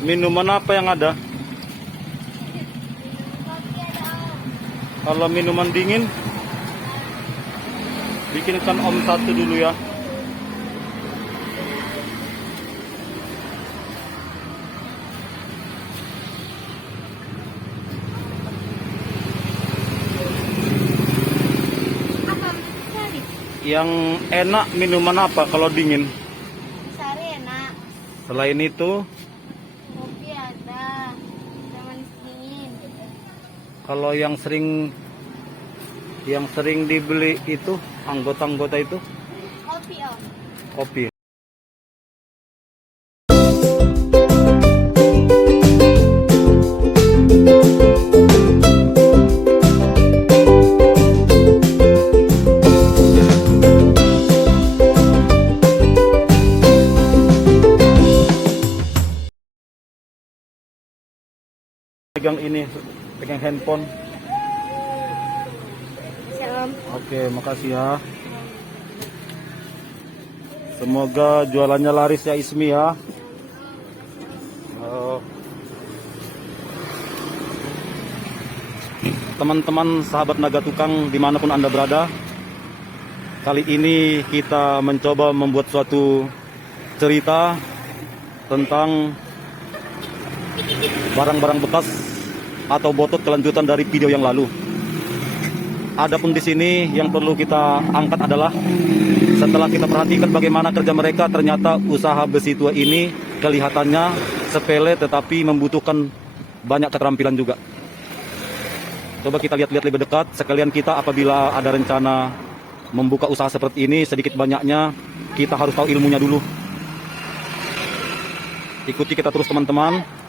Minuman apa yang ada? Kalau minuman dingin, bikinkan Om satu dulu ya. Yang enak minuman apa kalau dingin? Sari enak. Selain itu, Kopi ada. Ada manis dingin. kalau yang sering dibeli itu anggota-anggota itu Kopi om. kopi. Pegang ini, pegang handphone. Siap om. Oke, makasih ya. Semoga jualannya laris ya Ismi ya. Teman-teman sahabat Naga Tukang dimanapun Anda berada, kali ini kita mencoba membuat suatu cerita tentang barang-barang bekas atau botot kelanjutan dari video yang lalu. Adapun di sini yang perlu kita angkat adalah setelah kita perhatikan bagaimana kerja mereka, ternyata usaha besi tua ini kelihatannya sepele tetapi membutuhkan banyak keterampilan juga. Coba kita lihat-lihat lebih dekat. Sekalian kita apabila ada rencana membuka usaha seperti ini, sedikit banyaknya kita harus tahu ilmunya dulu. Ikuti kita terus teman-teman.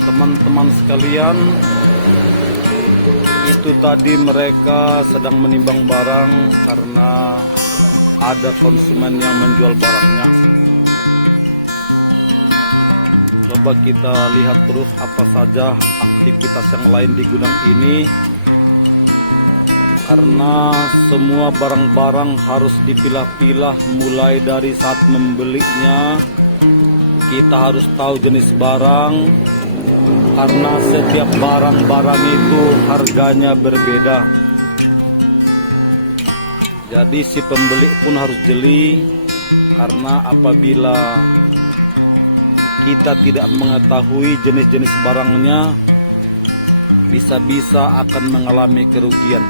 Teman-teman sekalian, itu tadi mereka sedang menimbang barang karena ada konsumen yang menjual barangnya. Coba kita lihat terus apa saja aktivitas yang lain di gudang ini, karena semua barang-barang harus dipilah-pilah mulai dari saat membelinya. Kita harus tahu jenis barang, karena setiap barang-barang itu harganya berbeda. Jadi si pembeli pun harus jeli, karena apabila kita tidak mengetahui jenis-jenis barangnya, bisa-bisa akan mengalami kerugian.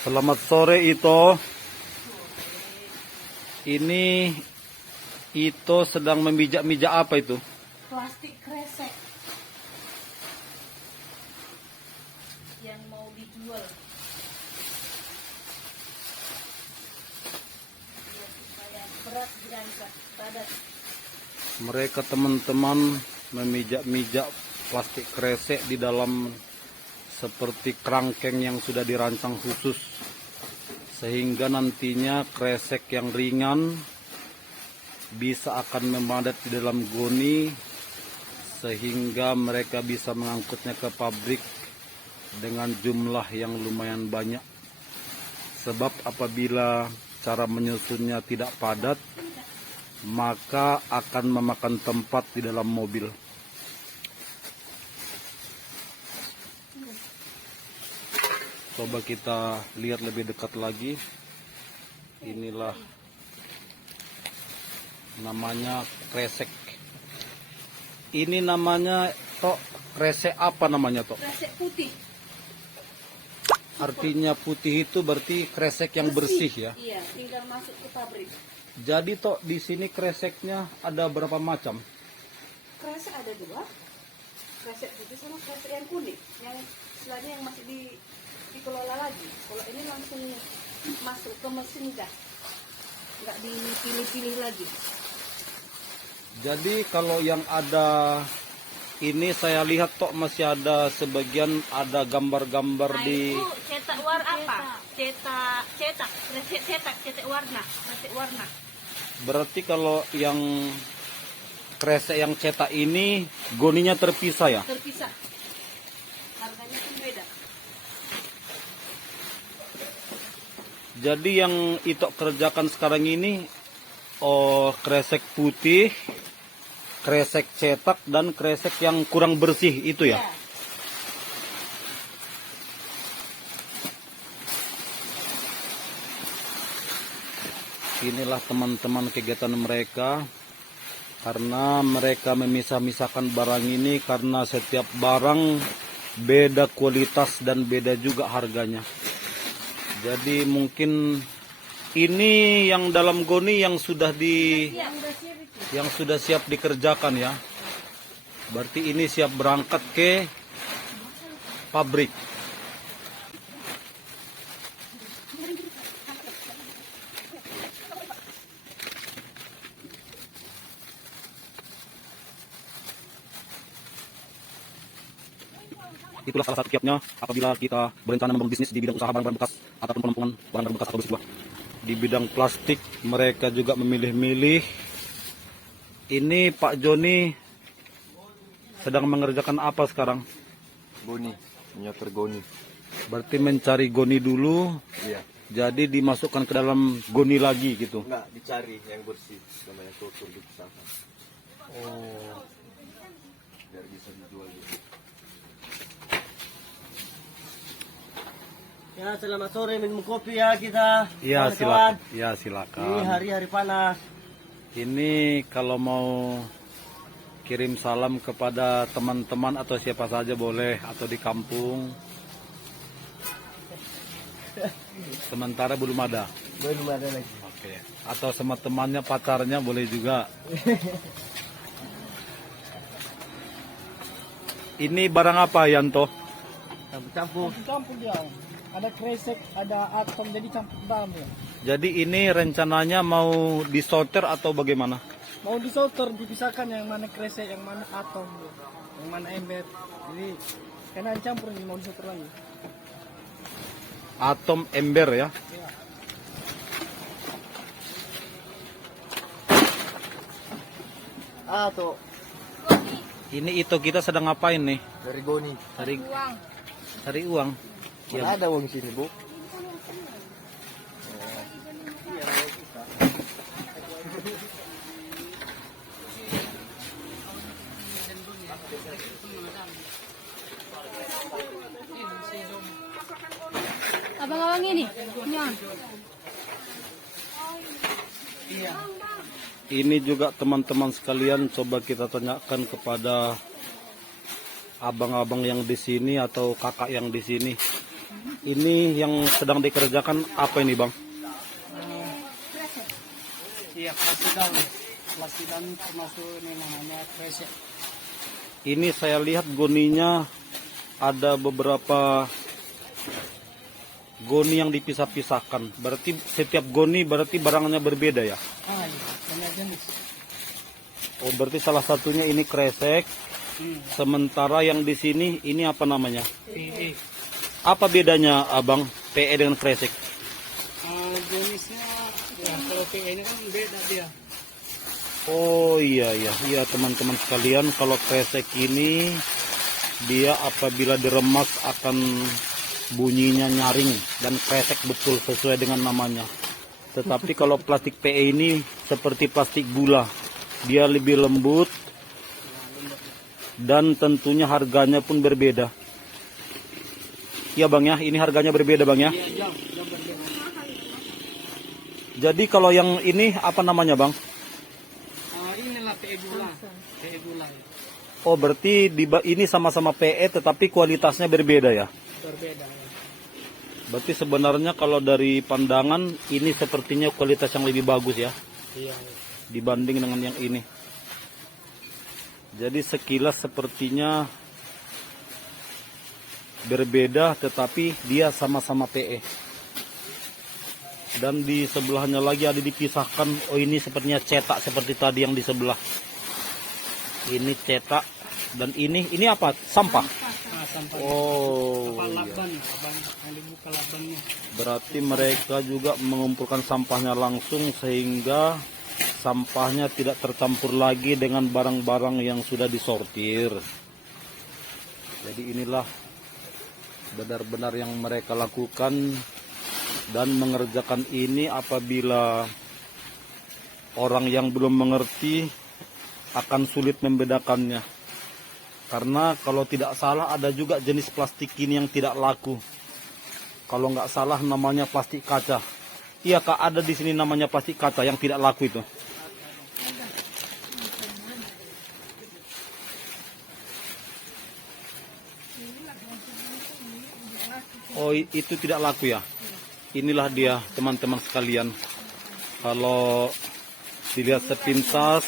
Selamat sore Ito. Ini Ito sedang memijak-mijak apa itu? Plastik kresek yang mau dijual supaya berat dan padat. Mereka teman-teman memijak-mijak plastik kresek di dalam seperti kerangkeng yang sudah dirancang khusus, sehingga nantinya kresek yang ringan bisa akan memadat di dalam goni, sehingga mereka bisa mengangkutnya ke pabrik dengan jumlah yang lumayan banyak. Sebab apabila cara menyusunnya tidak padat, maka akan memakan tempat di dalam mobil. Coba kita lihat lebih dekat lagi. Inilah namanya kresek. Ini namanya Tok, kresek apa namanya Tok? Kresek putih. Artinya putih itu berarti kresek yang bersih ya. Iya, tinggal masuk ke pabrik. Jadi Tok, di sini kreseknya ada berapa macam? Kresek ada dua. Kresek putih sama kresek yang kuning. Yang selainnya yang masih dikelola lagi. Kalau ini langsung masuk ke mesin dah. Nggak dipilih-pilih lagi. Jadi kalau yang ada ini saya lihat Tok masih ada sebagian ada gambar-gambar Nah, di itu cetak warna apa? Cetak, kresek cetak, cetak warna, kresek warna. berarti kalau yang kresek yang cetak ini goninya terpisah ya? Terpisah. Harganya pun beda. Jadi yang Itok kerjakan sekarang ini kresek putih, kresek cetak dan kresek yang kurang bersih itu ya? Iya. Inilah teman-teman kegiatan mereka, karena mereka memisah-misahkan barang ini karena setiap barang beda kualitas dan beda juga harganya. Jadi mungkin ini yang dalam goni yang sudah siap dikerjakan ya. Berarti ini siap berangkat ke pabrik. Itulah salah satu kiatnya apabila kita berencana membangun bisnis di bidang usaha barang-barang bekas ataupun penampungan barang-barang bekas atau bersih. Di bidang plastik mereka juga memilih-milih. Ini Pak Joni sedang mengerjakan apa sekarang? Goni, menyetor goni. Berarti mencari goni dulu, Iya. jadi dimasukkan ke dalam goni lagi gitu. Enggak, dicari yang bersih sama yang kotor dipisahkan. Oh. Biar bisa dijual gitu. Ya, selamat sore, minum kopi ya kita. Iya kawan-kawan. silakan. Ya silakan. Ini hari-hari panas. Ini kalau mau kirim salam kepada teman-teman atau siapa saja boleh, atau di kampung. Sementara belum ada. Belum ada lagi. Oke. Atau sama temannya, pacarnya boleh juga. Ini barang apa Yanto? Campur. Campur dia. Ada kresek, ada atom, jadi campur dalam ya. Jadi ini rencananya mau disortir atau bagaimana? Mau disorter, dipisahkan yang mana kresek, yang mana atom, ya. Yang mana ember. Jadi karena dicampur ini mau disorter lagi. Atom ember ya. Ya. Ato. Goni. Ini itu kita sedang ngapain nih? Dari goni. Cari Uang. cari uang. Mana ada uang sini, Bu? Ini kan uang senilai. Abang-abang ini. Yan. Ini juga teman-teman sekalian, coba kita tanyakan kepada abang-abang yang di sini atau kakak yang di sini. Ini yang sedang dikerjakan apa ini, Bang? Iya, plasidan. Plasidan termasuk ini namanya kresek. Ini saya lihat goninya ada beberapa goni yang dipisah-pisahkan. Berarti setiap goni berarti barangnya berbeda ya? Iya, banyak jenis. Oh, berarti salah satunya ini kresek. Sementara yang di sini ini apa namanya? PE. Apa bedanya, Abang, PE dengan kresek? Jenisnya, ya kalau PE-nya kan beda dia. Oh iya teman-teman sekalian, kalau kresek ini dia apabila diremas akan bunyinya nyaring dan kresek betul sesuai dengan namanya. Tetapi kalau plastik PE ini seperti plastik gula, dia lebih lembut dan tentunya harganya pun berbeda. Iya Bang ya, ini harganya berbeda Bang ya. Iya, jam berbeda. Jadi kalau yang ini apa namanya Bang? Inilah PE gula. PE gula ya. Oh berarti ini sama-sama PE tetapi kualitasnya berbeda ya? Berbeda ya. Berarti sebenarnya kalau dari pandangan ini sepertinya kualitas yang lebih bagus ya Iya. dibanding dengan yang ini. Jadi sekilas sepertinya berbeda tetapi dia sama-sama PE. Dan di sebelahnya lagi ada dipisahkan. Oh ini sepertinya cetak seperti tadi yang di sebelah. Ini cetak dan ini apa? Sampah. Sampah. Oh. Apa laban, abang yang dibuka labannya. Berarti mereka juga mengumpulkan sampahnya langsung sehingga sampahnya tidak tercampur lagi dengan barang-barang yang sudah disortir. Jadi inilah benar-benar yang mereka lakukan dan mengerjakan ini apabila orang yang belum mengerti akan sulit membedakannya. Karena kalau tidak salah ada juga jenis plastik ini yang tidak laku. Kalau nggak salah namanya plastik kaca. Iya Kak, ada di sini namanya plastik kaca yang tidak laku itu. Oh itu tidak laku ya. Inilah dia teman-teman sekalian. Kalau dilihat sepintas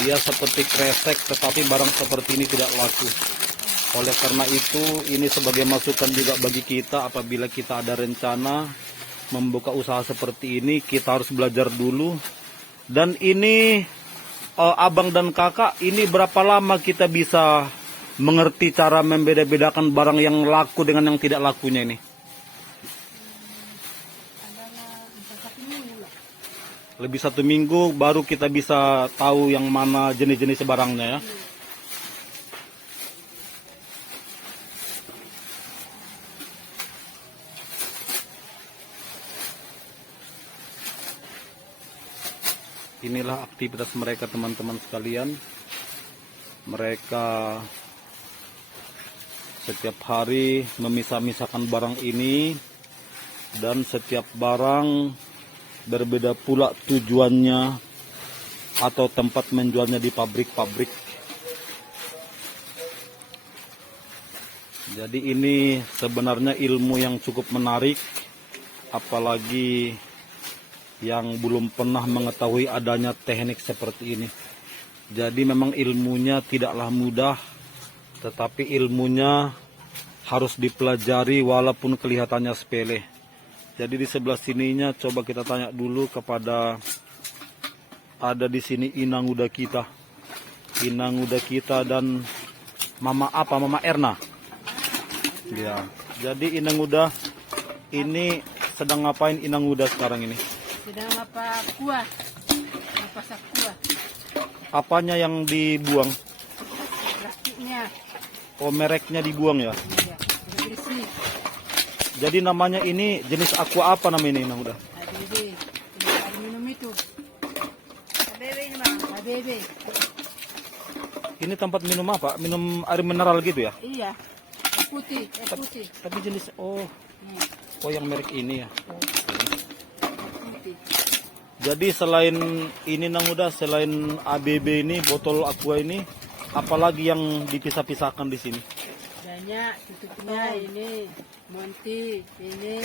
dia seperti kresek tetapi barang seperti ini tidak laku. Oleh karena itu ini sebagai masukan juga bagi kita apabila kita ada rencana membuka usaha seperti ini kita harus belajar dulu. Dan ini abang dan kakak ini berapa lama kita bisa mengerti cara membeda-bedakan barang yang laku dengan yang tidak lakunya ini? Lebih 1 minggu baru kita bisa tahu yang mana jenis-jenis barangnya ya. Inilah aktivitas mereka teman-teman sekalian. Mereka setiap hari memisah-misahkan barang ini dan setiap barang berbeda pula tujuannya atau tempat menjualnya di pabrik-pabrik. Jadi ini sebenarnya ilmu yang cukup menarik, apalagi yang belum pernah mengetahui adanya teknik seperti ini. Jadi memang ilmunya tidaklah mudah, tetapi ilmunya harus dipelajari walaupun kelihatannya sepele. Jadi di sebelah sininya coba kita tanya dulu kepada ada di sini inang uda kita. Inang uda kita dan Mama Erna. Ya. Jadi inang uda ini sedang ngapain inang uda sekarang ini? Sedang apa kuah? Masak kuah. apanya yang dibuang? Plastiknya. Oh, mereknya dibuang ya. Iya. Bersih. Jadi namanya ini jenis aqua apa namanya ini? Udah. ABB. Cuma ada minum itu. ABB ini bang. ABB. Ini tempat minum apa? Minum air mineral gitu ya? Iya. Air putih. Air putih. Tapi jenis oh yang merek ini ya. Air putih. Jadi selain ini Nang Huda, selain ABB ini, botol aqua ini, apalagi yang dipisah-pisahkan di sini? Banyak tutupnya ini. Monty. Ini.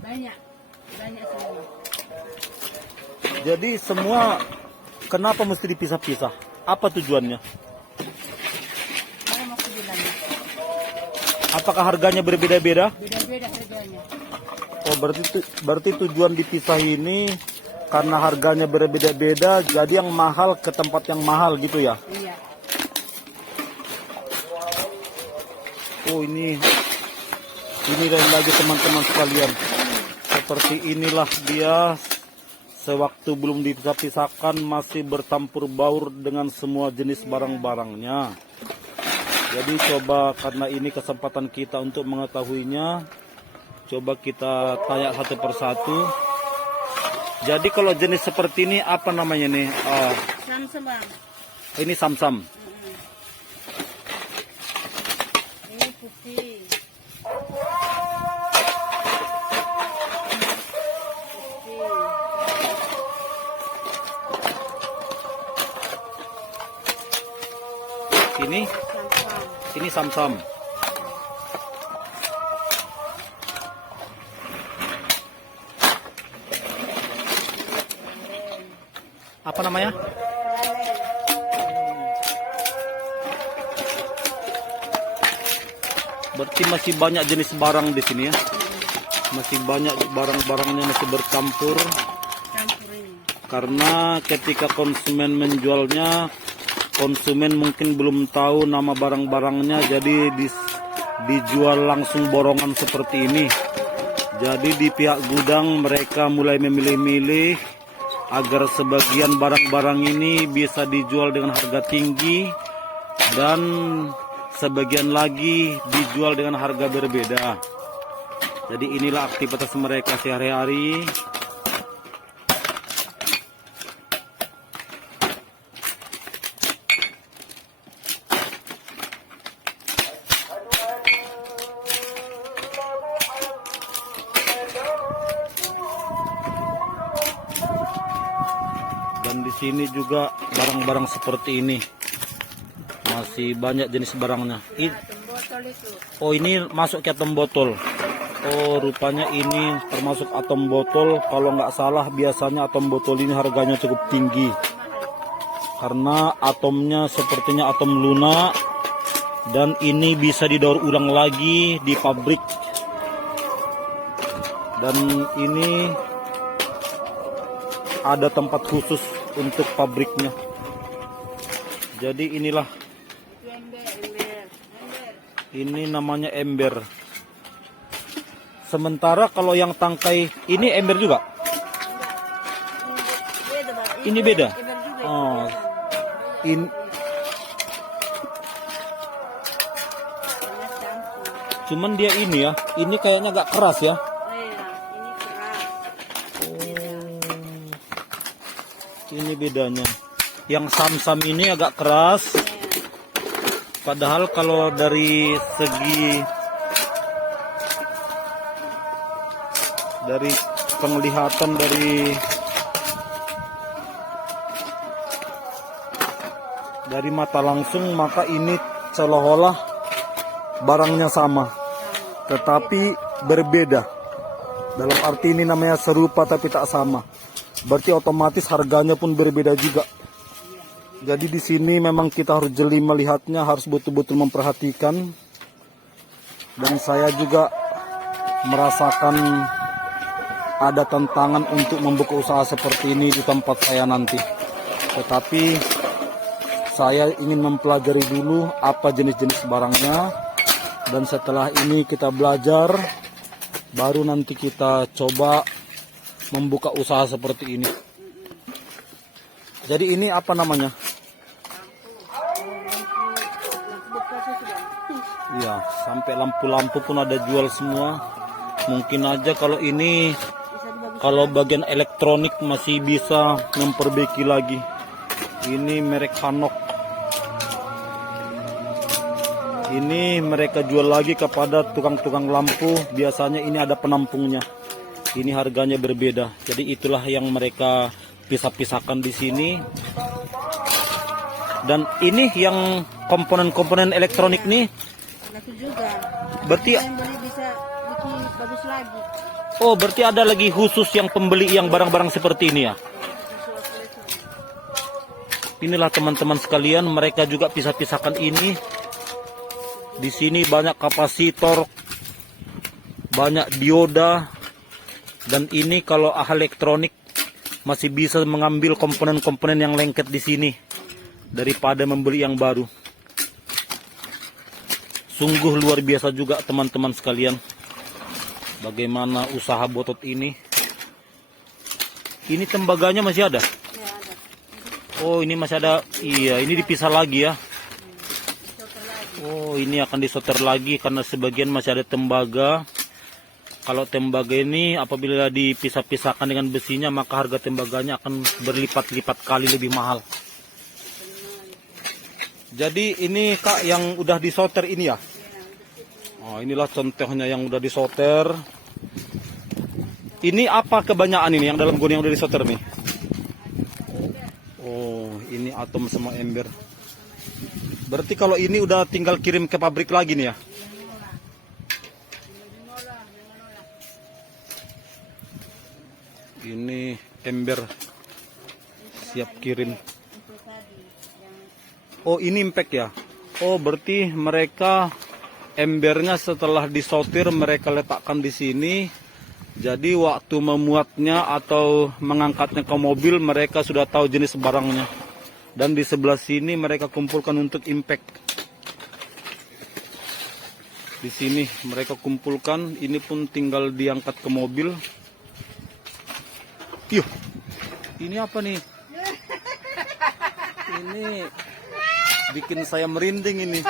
Banyak. Banyak semua. Jadi semua kenapa mesti dipisah-pisah? Apa tujuannya? Apa mau aku bilang? Apakah harganya berbeda-beda? Beda-beda harganya. Oh, berarti tujuan dipisah ini karena harganya berbeda-beda, jadi yang mahal ke tempat yang mahal gitu ya? Iya. Oh, ini lain lagi teman-teman sekalian. Seperti inilah dia, sewaktu belum dipisah-pisahkan masih bercampur baur dengan semua jenis barang-barangnya. Jadi coba, karena ini kesempatan kita untuk mengetahuinya, coba kita tanya satu persatu. Jadi kalau jenis seperti ini apa namanya nih? Samsam bang. Ini samsam. Ini putih. Ini samsam. Apa namanya? Berarti masih banyak jenis barang di sini ya. Masih banyak barang-barangnya masih bercampur. Campur ini. Karena ketika konsumen menjualnya, konsumen mungkin belum tahu nama barang-barangnya, jadi dijual langsung borongan seperti ini. Jadi di pihak gudang mereka mulai memilih-milih agar sebagian barang-barang ini bisa dijual dengan harga tinggi dan sebagian lagi dijual dengan harga berbeda. Jadi inilah aktivitas mereka sehari-hari. Dan di sini juga barang-barang seperti ini. Masih banyak jenis barangnya. Botol itu. Oh, ini masuk ke atom botol. Oh, rupanya ini termasuk atom botol. Kalau nggak salah biasanya atom botol ini harganya cukup tinggi. Karena atomnya sepertinya atom lunak. Dan ini bisa didaur ulang lagi di pabrik. Dan ini ada tempat khusus untuk pabriknya. Jadi inilah. Ember. Ini namanya ember. Sementara kalau yang tangkai ini ember juga. Beda bang. Ini beda. Ember juga. Oh, Sama cuman dia ini ya. Ini kayaknya agak keras ya. iya, ini keras. Ini bedanya. Yang samsam ini agak keras. Padahal kalau dari segi penglihatan dari mata langsung, maka ini seolah-olah barangnya sama, tetapi berbeda. Dalam arti ini namanya serupa tapi tak sama. Berarti otomatis harganya pun berbeda juga. Jadi di sini memang kita harus jeli melihatnya, harus betul-betul memperhatikan. Dan saya juga merasakan ada tantangan untuk membuka usaha seperti ini di tempat saya nanti. Tetapi saya ingin mempelajari dulu apa jenis-jenis barangnya. Dan setelah ini kita belajar, baru nanti kita coba membuka usaha seperti ini. Jadi ini apa namanya? Iya, sampai lampu-lampu pun ada jual semua. Mungkin aja kalau ini, kalau bagian elektronik masih bisa memperbaiki lagi. Ini merek Hanok. Ini mereka jual lagi kepada tukang-tukang lampu. Biasanya ini ada penampungnya. Ini harganya berbeda. Jadi itulah yang mereka pisah-pisahkan di sini. Dan ini yang komponen-komponen elektronik nih. Laku juga. Berarti Yang beli bisa bikin bagus lagi. oh, berarti ada lagi khusus yang pembeli yang barang-barang seperti ini ya. Inilah teman-teman sekalian, mereka juga pisah-pisahkan ini. Di sini banyak kapasitor, banyak dioda, dan ini kalau ahli elektronik masih bisa mengambil komponen-komponen yang lengket di sini daripada membeli yang baru. Sungguh luar biasa juga teman-teman sekalian, bagaimana usaha Botot ini. Ini tembaganya masih ada? Ya ada. Oh, ini masih ada. Iya, ini dipisah lagi ya. Oh, ini akan disoter lagi karena sebagian masih ada tembaga. Kalau tembaga ini apabila dipisah-pisahkan dengan besinya, maka harga tembaganya akan berlipat-lipat kali lebih mahal. Jadi ini Kak yang udah disoter ini ya? Oh, inilah contohnya yang udah disoter. Ini apa kebanyakan ini yang dalam gon yang udah disoter nih? Oh, ini atom semua ember. Berarti kalau ini udah tinggal kirim ke pabrik lagi nih ya? Ini ember siap kirim. Oh, ini impact ya? Oh, berarti mereka embernya setelah disortir mereka letakkan di sini. Jadi waktu memuatnya atau mengangkatnya ke mobil mereka sudah tahu jenis barangnya. Dan di sebelah sini mereka kumpulkan untuk impact. Di sini mereka kumpulkan, ini pun tinggal diangkat ke mobil. Yuh, ini apa nih? Ini bikin saya merinding ini.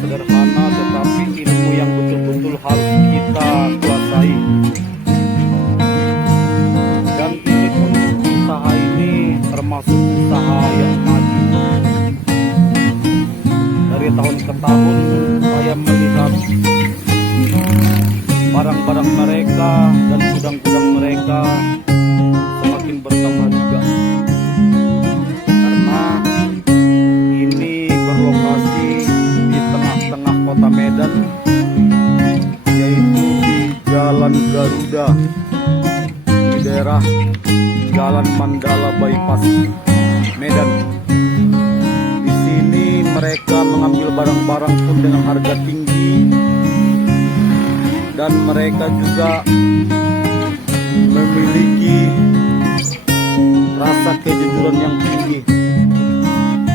sederhana, tetapi ilmu yang betul-betul harus kita kuasai. Dan ini pun usaha ini termasuk usaha yang maju. Dari tahun ke tahun saya melihat barang-barang mereka dan gudang-gudang mereka semakin bertambah juga. Karena ini berlokasi di tengah-tengah kota Medan, yaitu di Jalan Garuda, di daerah Jalan Mandala Bypass, Medan. Di sini mereka mengambil barang-barang pun dengan harga tinggi, dan mereka juga memiliki rasa kejujuran yang tinggi.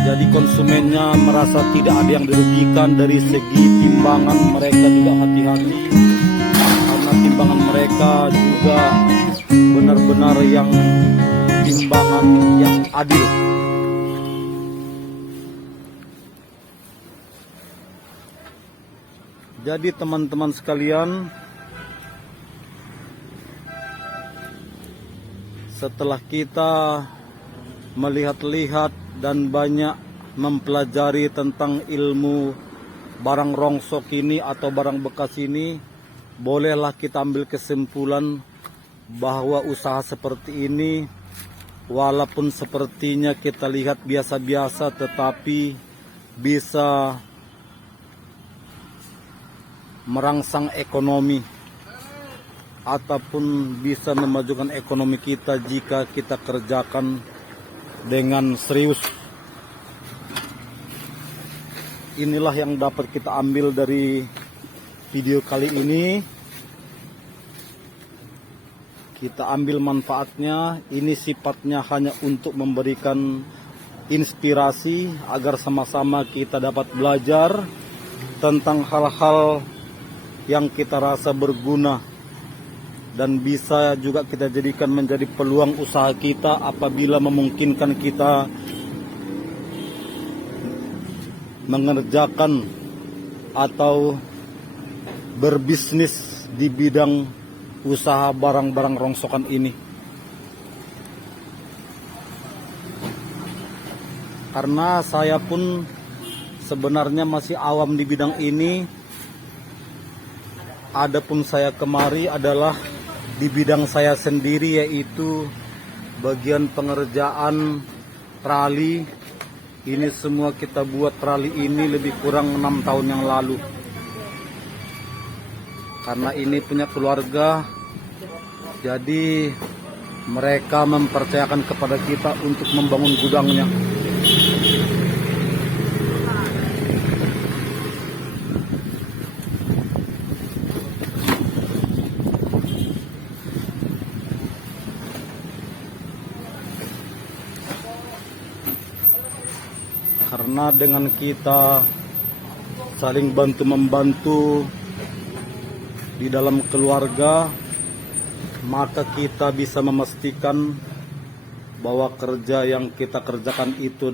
Jadi konsumennya merasa tidak ada yang dirugikan. Dari segi timbangan mereka juga hati-hati, karena timbangan mereka juga benar-benar yang timbangan yang adil. Jadi teman-teman sekalian, setelah kita melihat-lihat dan banyak mempelajari tentang ilmu barang rongsok ini atau barang bekas ini, bolehlah kita ambil kesimpulan bahwa usaha seperti ini, walaupun sepertinya kita lihat biasa-biasa, tetapi bisa merangsang ekonomi ataupun bisa memajukan ekonomi kita jika kita kerjakan dengan serius. Inilah yang dapat kita ambil dari video kali ini. Kita ambil manfaatnya. Ini sifatnya hanya untuk memberikan inspirasi agar sama-sama kita dapat belajar tentang hal-hal yang kita rasa berguna dan bisa juga kita jadikan menjadi peluang usaha kita apabila memungkinkan kita mengerjakan atau berbisnis di bidang usaha barang-barang rongsokan ini. Karena saya pun sebenarnya masih awam di bidang ini. Adapun saya kemari adalah di bidang saya sendiri, yaitu bagian pengerjaan trali. Ini semua kita buat trali ini lebih kurang 6 tahun yang lalu. Karena ini punya keluarga, jadi mereka mempercayakan kepada kita untuk membangun gudangnya. Karena dengan kita saling bantu-membantu di dalam keluarga, maka kita bisa memastikan bahwa kerja yang kita kerjakan itu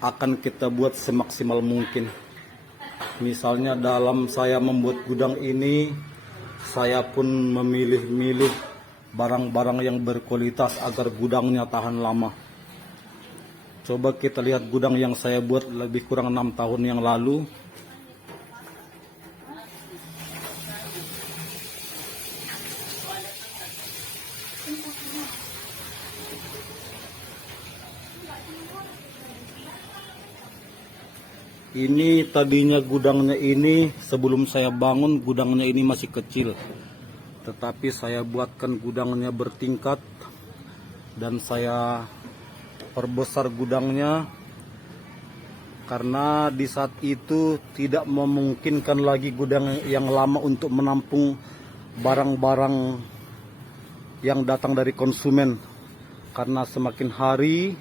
akan kita buat semaksimal mungkin. Misalnya dalam saya membuat gudang ini, saya pun memilih-milih barang-barang yang berkualitas agar gudangnya tahan lama. Coba kita lihat gudang yang saya buat lebih kurang 6 tahun yang lalu. Ini tadinya gudangnya ini, sebelum saya bangun gudangnya ini masih kecil. Tetapi saya buatkan gudangnya bertingkat dan saya perbesar gudangnya, karena di saat itu tidak memungkinkan lagi gudang yang lama untuk menampung barang-barang yang datang dari konsumen. Karena semakin hari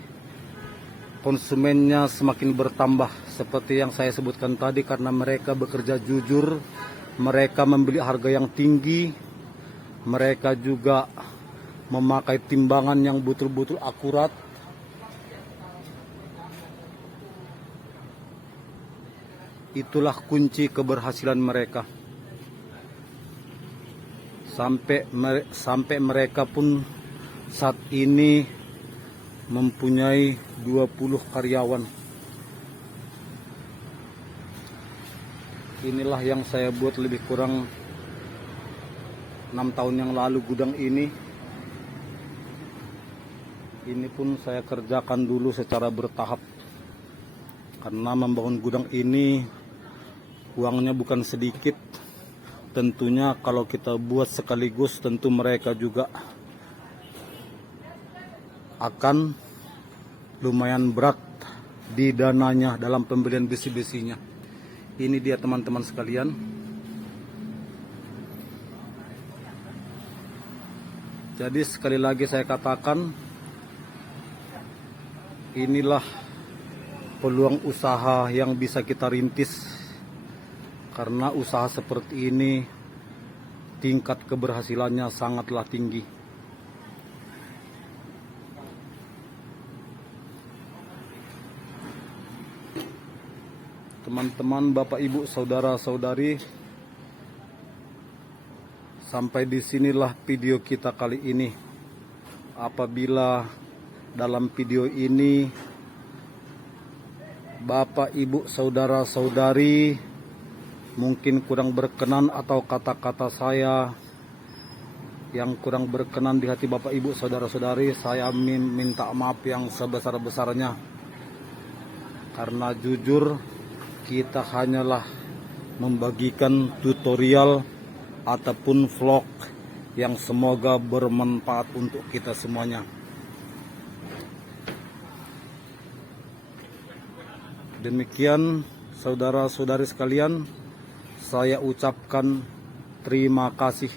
konsumennya semakin bertambah, seperti yang saya sebutkan tadi, karena mereka bekerja jujur, mereka membeli harga yang tinggi, mereka juga memakai timbangan yang betul-betul akurat. itulah kunci keberhasilan mereka. Sampai mereka pun saat ini mempunyai 20 karyawan. Inilah yang saya buat lebih kurang 6 tahun yang lalu gudang ini. Ini pun saya kerjakan dulu secara bertahap. Karena membangun gudang ini uangnya bukan sedikit. Tentunya kalau kita buat sekaligus tentu mereka juga akan lumayan berat di dananya dalam pembelian besi-besinya. Ini dia teman-teman sekalian. Jadi sekali lagi saya katakan, inilah peluang usaha yang bisa kita rintis. Karena usaha seperti ini tingkat keberhasilannya sangatlah tinggi. Teman-teman, Bapak Ibu, saudara-saudari, sampai disinilah video kita kali ini. Apabila dalam video ini Bapak Ibu saudara-saudari mungkin kurang berkenan atau kata-kata saya yang kurang berkenan di hati Bapak Ibu saudara-saudari, saya minta maaf yang sebesar-besarnya. Karena jujur kita hanyalah membagikan tutorial ataupun vlog yang semoga bermanfaat untuk kita semuanya. Demikian saudara-saudari sekalian, saya ucapkan terima kasih